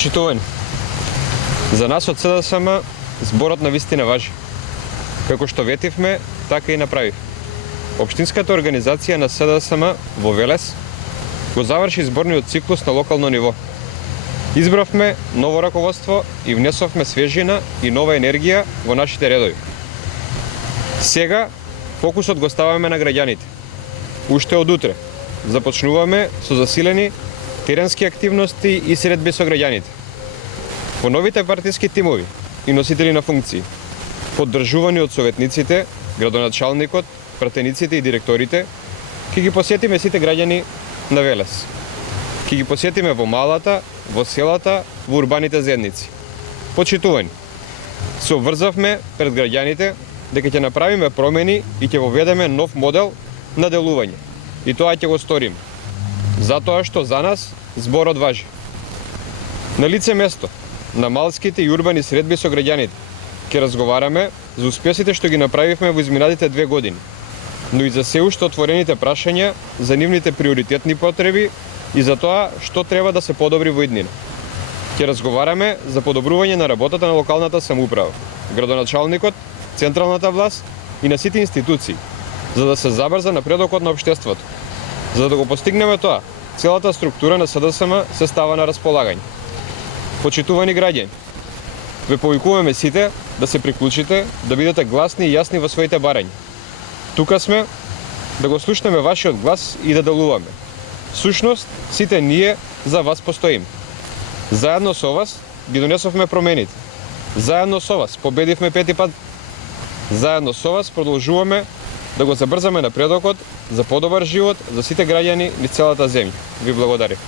Почитувани, за нас од СДСМ зборот на вистина важи. Како што ветивме, така и направив. Општинската организација на СДСМ во Велес го заврши зборниот циклус на локално ниво. Избравме ново раководство и внесовме свежина и нова енергија во нашите редови. Сега фокусот го ставаме на граѓаните. Уште од утре започнуваме со засилени теренски активности и средби со граѓаните. Во новите партиски тимови и носители на функции, поддржувани од советниците, градоначалникот, пратениците и директорите, ќе ги посетиме сите граѓани на Велес. Ќе ги посетиме во малата, во селата, во урбаните заедници. Почитувани, се обврзавме пред граѓаните дека ќе направиме промени и ќе воведеме нов модел на делување. И тоа ќе го сториме. Затоа што за нас зборот важи. На лице место, на малските и урбани средби со граѓаните, ќе разговараме за успесите што ги направивме во изминатите 2 години, но и за се уште отворените прашања за нивните приоритетни потреби и за тоа што треба да се подобри во иднина. Ќе разговараме за подобрување на работата на локалната самоуправа, градоначалникот, централната власт и на сите институции, за да се забрза напредокот на општеството. За да го постигнеме тоа, целата структура на СДСМ се става на располагање. Почитувани граѓани, ве повикуваме сите да се приклучите, да бидете гласни и јасни во своите барања. Тука сме да го слушнеме вашиот глас и да делуваме. Сушност, сите ние за вас постоиме. Заедно со вас ги донесовме промените. Заедно со вас победивме 5 пат. Заедно со вас продолжуваме да го забрзаме напредокот за подобар живот за сите граѓани низ целата земја. Ви благодарам.